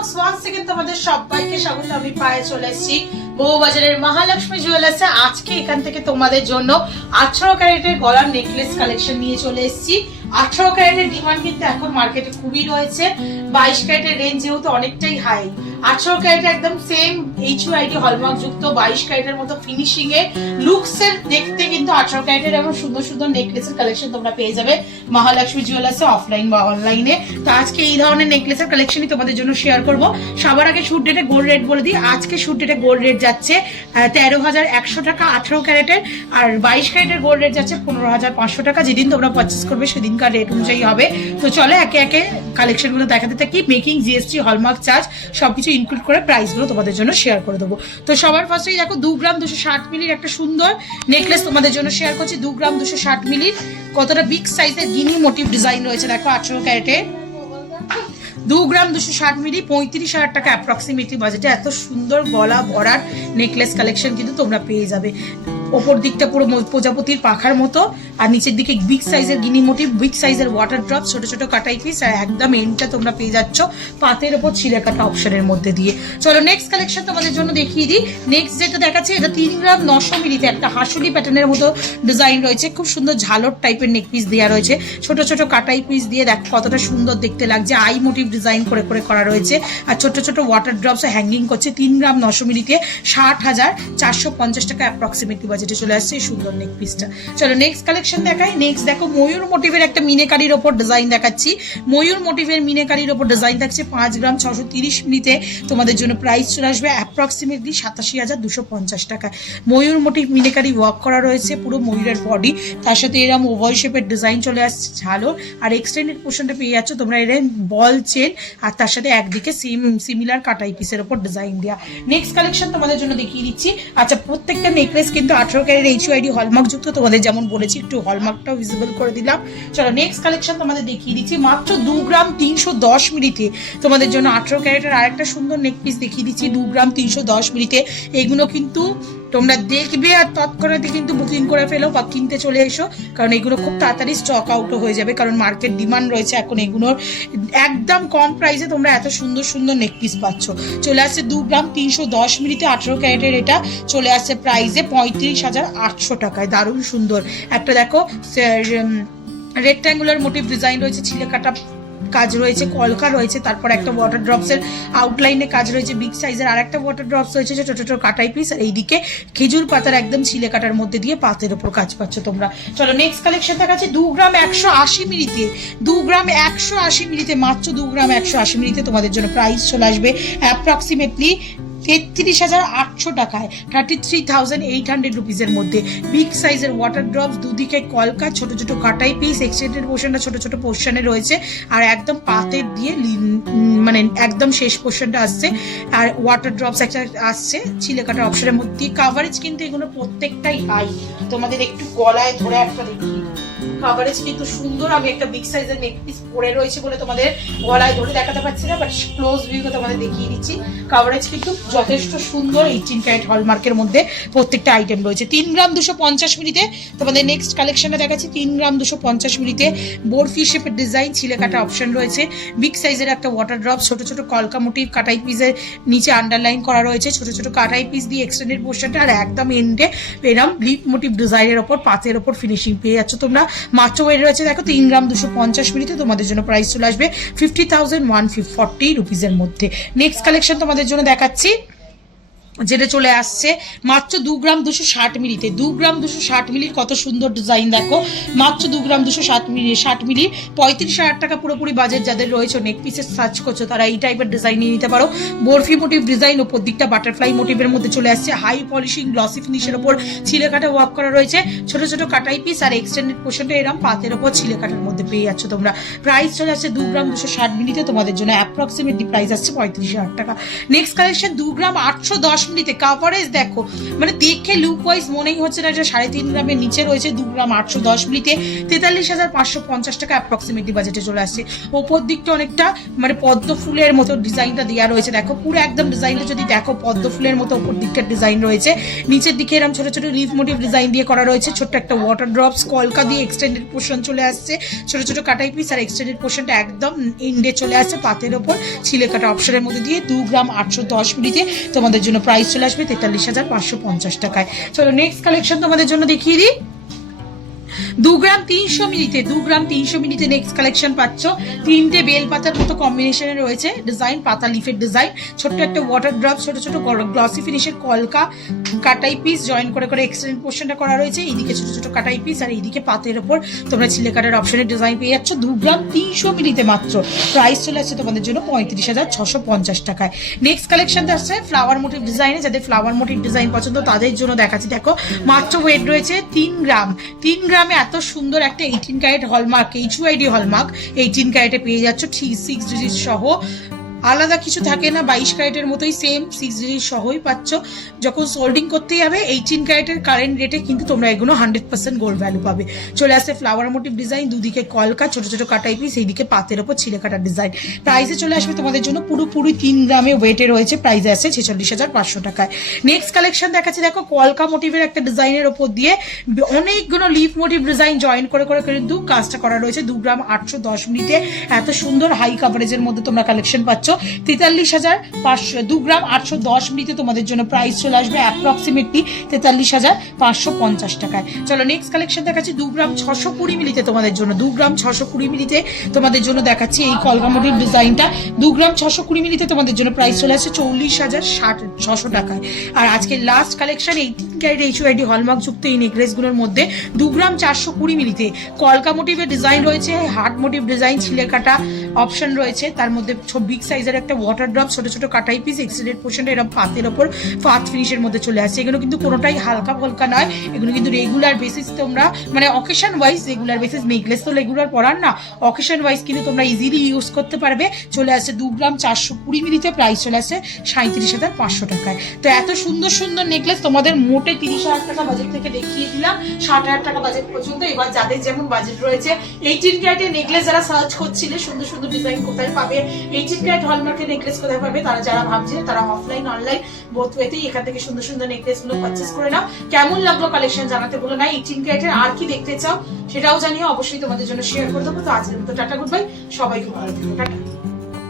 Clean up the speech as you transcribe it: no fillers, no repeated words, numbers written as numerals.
Folks one second তোমাদের সবাইকে স্বাগত। আমি পায়ে চলে এসেছি বউবাজারের মহালক্ষ্মী জুয়েলার্সে। আজকে এখান থেকে তোমাদের জন্য 18 ক্যারেটের গলার নেকলেস কালেকশন নিয়ে চলে এসেছি। 18 ক্যারেটের ডিমান্ড কিন্তু এখন মার্কেটে খুবই রয়েছে। 22 ক্যারেটের রেঞ্জ যেহেতু অনেকটাই হাই, 18 ক্যারেট একদম সেম HUID হলমার্ক যুক্ত 22 ক্যারেটের মতো ফিনিশিং এ লুকস এর দেখতে কিন্তু 18 ক্যারেটের এমন সুন্দর সুন্দর নেকলেসের কালেকশন তোমরা পেয়ে যাবে মহালক্ষ্মী জুয়েলার্সে, অফলাইন বা অনলাইনে। তো আজকে এই ধরনের নেকলেসের কালেকশনই তোমাদের জন্য শেয়ার করব। সবার আগে শুট ডেটে গোল্ড রেট বলে দিই। আজকে শুট ডেটে গোল্ড রেট যাচ্ছে 13,100 টাকা 18 ক্যারেটের, আর 22 ক্যারেটের গোল্ড রেট যাচ্ছে 15,500 টাকা। যেদিন তোমরা পারচেস করবে সেদিনকার রেট অনুযায়ী হবে। তো চলো একে একে কালেকশনগুলো দেখাতে থাকি। মেকিং, GST, হলমার্ক চার্জ সবকিছু ইনক্লুড করে প্রাইসগুলো তোমাদের জন্য শেয়ার করে দেবো। তো সবার ফার্স্টেই দেখো 2 গ্রাম 260 মিলির একটা সুন্দর নেকলেস তোমাদের জন্য শেয়ার করছি। 2 গ্রাম 260 মিলির কতটা বিগ সাইজের গিনি মোটিভ ডিজাইন রয়েছে দেখো 18 ক্যারেটে। 2 গ্রাম 260 মিলি 35,000 টাকা অ্যাপ্রক্সিমেটলি বাজেটে এত সুন্দর গলা ভরার নেকলেস কালেকশন কিন্তু তোমরা পেয়ে যাবে। ওপর দিকটা পুরো প্রজাপতির পাখার মতো, আর নিচের দিকে বিগ সাইজের গিনি মোটিভ, বিগ সাইজের ওয়াটার ড্রপ, ছোট ছোট কাটাই পিস, আর একদম এন্ডটা তোমরা পেয়ে যাচ্ছ পাতের ওপর ছিঁড়ে কাটা অপশনের মধ্যে দিয়ে। চলো নেক্সট কালেকশন তোমাদের জন্য দেখিয়ে দিই। নেক্সট যেটা দেখাচ্ছি এটা 3 গ্রাম 900 মিলিতে একটা হাসুলি প্যাটার্নের মতো ডিজাইন রয়েছে। খুব সুন্দর ঝালর টাইপের নেক পিস দেওয়া রয়েছে, ছোট ছোট কাটাই পিস দিয়ে দেখো কতটা সুন্দর দেখতে লাগছে। আই মোটিভ ডিজাইন করে করে করা রয়েছে, আর ছোট ছোট ওয়াটার ড্রপস হ্যাঙ্গিং করছে। 3 গ্রাম 900 মিলিতে 60,450 টাকা অ্যাপ্রক্সিমেটলি বাজেটে চলে আসছে এই সুন্দর নেক পিসটা। চলো নেক্সট কালেকশন দেখাই। নেক্সট দেখো ময়ূর মোটিভের একটা মিনেকারির ওপর ডিজাইন দেখাচ্ছি। ময়ূর মোটিভের মিনেকারির ওপর ডিজাইন থাকছে 5 গ্রাম 630 মিলিতে তোমাদের জন্য প্রাইস চলে আসবে অ্যাপ্রক্সিমেটলি 87,250 টাকা। ময়ূর মোটিভ মিনেকারি ওয়ার্ক করা রয়েছে, পুরো ময়ূরের বডি, তার সাথে এরকম ওভাল শেপের ডিজাইন চলে আসছে ঝালর, আর এক্সটেন্ডেড পোর্শনটা পেয়ে যাচ্ছ তোমরা এরকম বল চেন, আর তার সাথে একদিকে সিমিলার কাটাই পিসের ওপর ডিজাইন দেওয়া। নেক্সট কালেকশন তোমাদের জন্য দেখিয়ে দিচ্ছি। আচ্ছা, প্রত্যেকটা নেকলেস কিন্তু 18 ক্যারেট HUID হলমার্ক যুক্ত, তোমাদের যেমন বলেছি একটু হলমার্কটাও ভিজিবল করে দিলাম। চলো নেক্সট কালেকশন তোমাদের দেখিয়ে দিচ্ছি। মাত্র 2 গ্রাম 310 মিলিতে তোমাদের জন্য 18 ক্যারেটের আরেকটা সুন্দর নেক পিস দেখিয়ে দিচ্ছি। 2 গ্রাম 310 মিলিতে এগুলো কিন্তু তোমরা দেখবে আর তৎক্ষণাৎ কিন্তু বুকিং করে ফেলো বা কিনতে চলে এসো, কারণ এগুলো খুব তাড়াতাড়ি স্টক আউট হয়ে যাবে, কারণ মার্কেট ডিমান্ড রয়েছে এখন এগুলোর। একদম কম প্রাইসে তোমরা এত সুন্দর সুন্দর নেক পিস পাচ্ছ। চলে আসছে 2 গ্রাম 310 মিলিতে 18 ক্যারেটের, এটা চলে আসছে প্রাইসে 35,800 টাকায়। দারুণ সুন্দর একটা দেখো রেক্ট্যাঙ্গুলার মোটিভ ডিজাইন রয়েছে, ছিলে কাটা কাজ রয়েছে, কলকা রয়েছে, তারপর একটা ওয়াটার ড্রপসের আউটলাইনে কাজ রয়েছে বিগ সাইজের, আর একটা ওয়াটার ড্রপস রয়েছে ছোট ছোট কাটাই পিস, আর এইদিকে খেজুর পাতার একদম ছিলে কাটার মধ্যে দিয়ে পাতের ওপর কাজ পাচ্ছ তোমরা। চলো নেক্সট কালেকশন দেখাচ্ছি। 2 গ্রাম 180 মিলিতে 2 গ্রাম 180 মিলিতে মাত্র 2 গ্রাম 180 মিলিতে তোমাদের জন্য প্রাইস চলে আসবে অ্যাপ্রক্সিমেটলি 33,800 টাকায়, 33,800 রুপিসের মধ্যে। বিগ সাইজের ওয়াটার ড্রপস, দুদিকে কলকা, ছোট ছোট কাটাই পিস, এক্সটেন্ডেড পোর্শনটা ছোট ছোট পোর্শনে রয়েছে, আর একদম পাতের দিয়ে মানে একদম শেষ পোর্শনটা আসছে, আর ওয়াটার ড্রপস একটা আসছে ছিলে কাটার অপশনের মধ্যে। কাভারেজ কিন্তু এগুলো প্রত্যেকটাই হাই, তোমাদের একটু গলায় ধরে একটা দেখি কাভারেজ কিন্তু সুন্দর। আমি একটা বিগ সাইজের নেক পিস পরে রয়েছে বলে তোমাদের গলায় ধরে দেখাতে পারছি না, বাট ক্লোজ ভিউতে তোমাদের দেখিয়ে দিচ্ছি। কাভারেজ কিন্তু যথেষ্ট সুন্দর। 18 ক্যারেট হলমার্কের মধ্যে প্রত্যেকটা আইটেম রয়েছে। 3 গ্রাম 250 মিলিতে তোমাদের নেক্সট কালেকশনে দেখাচ্ছি। 3 গ্রাম 250 মিলিতে বরফি শেপের ডিজাইন, ছিলে কাটা অপশন রয়েছে, বিগ সাইজের একটা ওয়াটার ড্রপ, ছোট ছোট কলকা মোটিভ কাটাই পিসের নিচে আন্ডারলাইন করা রয়েছে, ছোট ছোট কাটাই পিস দিয়ে এক্সটেন্ডেড পোর্শনটা, আর একদম এন্ডে এরম লিপ মোটিভ ডিজাইনের ওপর পাতের ওপর ফিনিশিং পেয়ে যাচ্ছ তোমরা। মাত্র ওয়েট রয়েছে দেখো 3 গ্রাম 250 মিলিতে তোমাদের জন্য প্রাইস চলে আসবে 50,140 রুপিসের মধ্যে। নেক্সট কালেকশন তোমাদের জন্য দেখাচ্ছি, যেটা চলে আসছে মাত্র 2 গ্রাম 260 মিলিতে। 2 গ্রাম 260 মিলির কত সুন্দর ডিজাইন দেখো, মাত্র 2 গ্রাম 260 মিলি 60 মিলি 35,000 টাকা পুরোপুরি বাজেট যাদের রয়েছে, নেক পিসের সার্চ করছো তারা এই টাইপের ডিজাইন নিয়ে নিতে পারো। বরফি মোটিভ ডিজাইন, ওপর দিকটা বাটারফ্লাই মোটিভের মধ্যে চলে আসছে, হাই পলিশিং গ্লসি ফিনিশের ওপর ছিলে কাটা ওয়ার্ক করা রয়েছে, ছোট ছোট কাটাই পিস, আর এক্সটেন্ডেড পোর্শনটা এরকম পাতের ওপর ছিলে কাটার মধ্যে পেয়ে যাচ্ছ তোমরা। প্রাইস চলে আসছে 2 গ্রাম 260 মিলিতে তোমাদের জন্য অ্যাপ্রক্সিমেটলি প্রাইস আসছে 35,000 টাকা। নেক্সট কালেকশন 2 গ্রাম 810 মিলিতে কাভারেজ দেখো, মানে দেখে লুক ওয়াইজ মনেই হচ্ছে না যে 3.5 গ্রামের নিচে রয়েছে। 2 গ্রাম 810 মিলিতে 43,550 টাকা অ্যাপ্রক্সিমেটলি বাজেটে চলে আসছে। ওপর দিকটা অনেকটা মানে পদ্ম ফুলের মতো ডিজাইনটা দেওয়া রয়েছে, দেখো পুরো একদম ডিজাইনটা যদি দেখো পদ্ম ফুলের মতো ওপর দিকটা ডিজাইন রয়েছে। নিচের দিকে এরকম ছোট ছোট লিফ মোটিভ ডিজাইন দিয়ে করা রয়েছে, ছোট্ট একটা ওয়াটার ড্রপস কলকা দিয়ে এক্সটেন্ডেড পোর্শন চলে আসছে, ছোট ছোট কাটাই পিস, আর এক্সটেন্ডেড পোর্শনটা একদম এন্ডে চলে আসছে পাতের ওপর ছিলে কাটা অপশনের মধ্যে দিয়ে। 2 গ্রাম 810 মিলিতে তোমাদের জন্য প্রাইস চলে আসবে 43,550 টাকায়। চলো নেক্সট কালেকশন তোমাদের জন্য দেখিয়ে দিই। 2 গ্রাম 300 মিলিতে, 2 গ্রাম 300 মিলিতে নেক্সট কালেকশন পাচ্ছ। 3টে বেল পাতার মতো কম্বিনেশনে রয়েছে ডিজাইন, পাতা লিফের ডিজাইন, ছোট্ট একটা ওয়াটার ড্রপ, ছোট ছোট গ্লসি ফিনিশের কলকা কাটাই পিস জয়েন করে করে এক্সটেন্ড পোর্শনটা করা রয়েছে। এইদিকে ছোট ছোট কাটাই পিস আর এইদিকে পাতের ওপর তোমরা ছিলে কাটার অপশনের ডিজাইন পেয়ে যাচ্ছ 2 গ্রাম 300 মিলিতে মাত্র। প্রাইস চলে আসছে তোমাদের জন্য 35,650 টাকায়। নেক্সট কালেকশন আসছে ফ্লাওয়ার মোটিভ ডিজাইনে, যাদের ফ্লাওয়ার মোটিভ ডিজাইন পছন্দ তাদের জন্য দেখাচ্ছি। দেখো মাত্র ওয়েট রয়েছে 3 গ্রাম। 3 গ্রামে এত সুন্দর একটা 18 ক্যারেট হলমার্ক HUID হলমার্ক 18 ক্যারেটে পেয়ে যাচ্ছ 6 ডিজিট সহ। আলাদা কিছু থাকে না, 22 ক্যারেটের মতোই সেম 6 ডিজিট সহই পাচ্ছ। যখন সোল্ডিং করতে যাবে 18 ক্যারেটের কারেন্ট রেটে কিন্তু তোমরা এগুলো 100% গোল্ড ভ্যালু পাবে। চলে আসে ফ্লাওয়ার মোটিভ ডিজাইন, দুদিকে কলকা, ছোট ছোট কাটাই পিস, এইদিকে পাতের ওপর ছিলে কাটার ডিজাইন। প্রাইসে চলে আসবে তোমাদের জন্য পুরোপুরি 3 গ্রামে ওয়েটে রয়েছে, প্রাইসে আসছে 46,500 টাকায়। নেক্সট কালেকশন দেখাচ্ছি, দেখো কলকা মোটিভের একটা ডিজাইনের ওপর দিয়ে অনেকগুলো লিফ মোটিভ ডিজাইন জয়েন করে করে কিন্তু কাজটা করা রয়েছে। 2 গ্রাম 810 মিনিটে এত সুন্দর হাই কাভারেজের মধ্যে তোমরা কালেকশন পাচ্ছ 43,500। 2 গ্রাম 810 মিনিটে তোমাদের জন্য প্রাইস চলে আসবে অ্যাপ্রক্সিমেটলি 43,550 টাকায়। চলো নেক্সট কালেকশন দেখাচ্ছি 2 গ্রাম 620 মিলিতে তোমাদের জন্য। 2 গ্রাম 620 মিলিতে তোমাদের জন্য দেখাচ্ছি এই কলকা মোটিভ ডিজাইনটা। 2 গ্রাম 620 মিলিতে তোমাদের জন্য প্রাইস চলে আসছে 40,600 টাকায়। আর আজকে last collection 18 carat HUID hallmark যুক্ত এই নেকলেস গুলোর মধ্যে 2 গ্রাম 420 মিলিতে কলকা মোটিভের ডিজাইন রয়েছে, হার্ট মোটিভ ডিজাইন, ছিলে কাটা অপশন রয়েছে, তার মধ্যে বিগ সাইজের একটা ওয়াটার ড্রপ, ছোট ছোট কাটাই পিস, এক্সটেন্ডেড পোর্শনটা এরকম পাতের ওপর ফাত ফিনিশের মধ্যে চলে আসছে। এগুলো কিন্তু কোনোটাই হালকা ফলকা নয়, এগুলো কিন্তু রেগুলার বেসিস তোমরা মানে occasion wise regular basis, necklace তো রেগুলার পরার না, অকেশন ওয়াইজ কিন্তু তোমরা ইজিলি ইউজ করতে পারবে। চলে আসছে 2 গ্রাম 420 মিলিতে, প্রাইস চলে আসছে 37,500 টাকায়। তো এত সুন্দর সুন্দর নেকলেস তোমাদের মোটে 30,000 টাকা বাজেট থেকে দেখিয়ে দিলাম 60,000 টাকা বাজেট পর্যন্ত। এবার যাদের যেমন বাজেট রয়েছে 18 ক্যারেটের নেকলেস যারা সার্চ করছিলে সুন্দর সুন্দর ডিজাইন কোথায় পাবে, 18 ক্যারেট হলমার্কের নেকলেস কোথায় পাবে, তারা যারা ভাবছিলেন তারা অফলাইন অনলাইন বোথ ওয়েতেই এখান থেকে সুন্দর সুন্দর নেকলেস গুলো পারচেস করে নাও। কেমন লাগলো কালেকশন জানাতে ভুলো না। 18 ক্যারেটের আর কি দেখতে চাও সেটাও জানিয়ে অবশ্যই তোমাদের জন্য শেয়ার করে দেবো। তো আজকের মতো টাটা, গুড বাই, সবাইকে ভালো থেকো, টাটা।